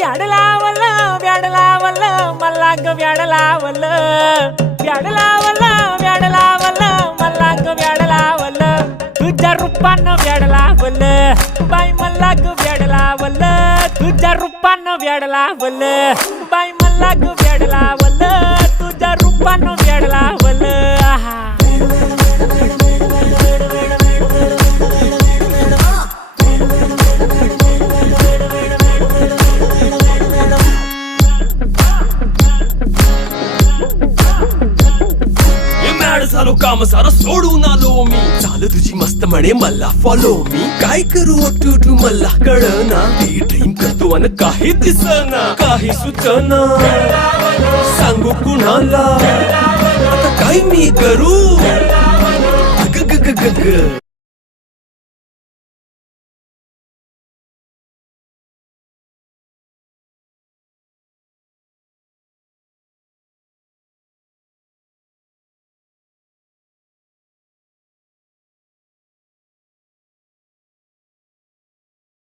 व्याड लावलं व्याड लावलं मला ग व्याड लावलं व्याड लावलं व्याड लावलं मला ग व्याड लावलं तुझ्या रूपानं व्याड लावलं बाई मला ग व्याड लावलं तुझ्या रूपानं व्याड लावलं बाई मला ग व्याड लावलं तुझ्या रूपानं व्याड लावलं आहा झालो काम सारा सोडून आलो मी चाल तुझी मस्त म्हणे मला फॉलो मी काय करू टू मला कळना ती ड्रीम करतो आणि काही दिसना काही सुचना सांगू कुणाला आता काय मी करू ग ग ग ग ग